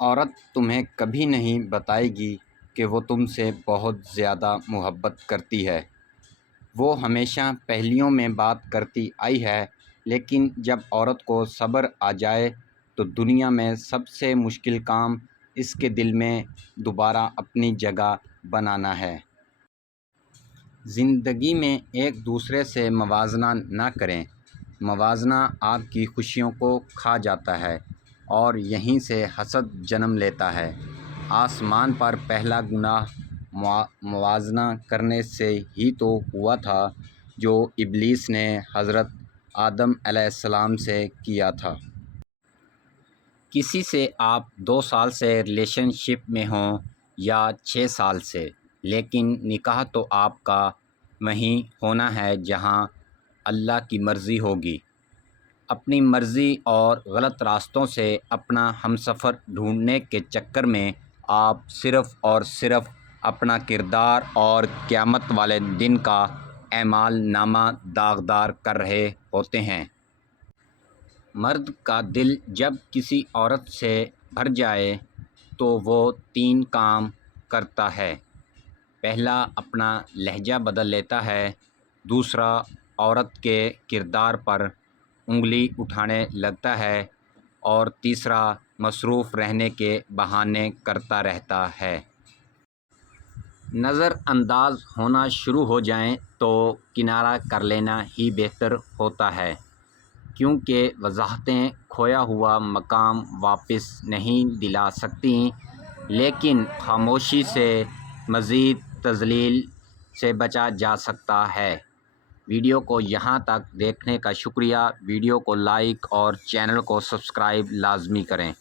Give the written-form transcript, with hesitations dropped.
عورت تمہیں کبھی نہیں بتائے گی کہ وہ تم سے بہت زیادہ محبت کرتی ہے۔ وہ ہمیشہ پہلیوں میں بات کرتی آئی ہے، لیکن جب عورت کو صبر آ جائے تو دنیا میں سب سے مشکل کام اس کے دل میں دوبارہ اپنی جگہ بنانا ہے۔ زندگی میں ایک دوسرے سے موازنہ نہ کریں۔ موازنہ آپ کی خوشیوں کو کھا جاتا ہے اور یہیں سے حسد جنم لیتا ہے۔ آسمان پر پہلا گناہ موازنہ کرنے سے ہی تو ہوا تھا جو ابلیس نے حضرت آدم علیہ السلام سے کیا تھا۔ کسی سے آپ 2 سال سے ریلیشن شپ میں ہوں یا 6 سال سے، لیکن نکاح تو آپ کا وہیں ہونا ہے جہاں اللہ کی مرضی ہوگی۔ اپنی مرضی اور غلط راستوں سے اپنا ہمسفر ڈھونڈنے کے چکر میں آپ صرف اور صرف اپنا کردار اور قیامت والے دن کا اعمال نامہ داغدار کر رہے ہوتے ہیں۔ مرد کا دل جب کسی عورت سے بھر جائے تو وہ 3 کام کرتا ہے۔ پہلا، اپنا لہجہ بدل لیتا ہے۔ دوسرا، عورت کے کردار پر انگلی اٹھانے لگتا ہے۔ اور تیسرا، مصروف رہنے کے بہانے کرتا رہتا ہے۔ نظر انداز ہونا شروع ہو جائیں تو کنارہ کر لینا ہی بہتر ہوتا ہے، کیونکہ وضاحتیں کھویا ہوا مقام واپس نہیں دلا سکتیں، لیکن خاموشی سے مزید تذلیل سے بچا جا سکتا ہے۔ ویڈیو کو یہاں تک دیکھنے کا شکریہ۔ ویڈیو کو لائک اور چینل کو سبسکرائب لازمی کریں۔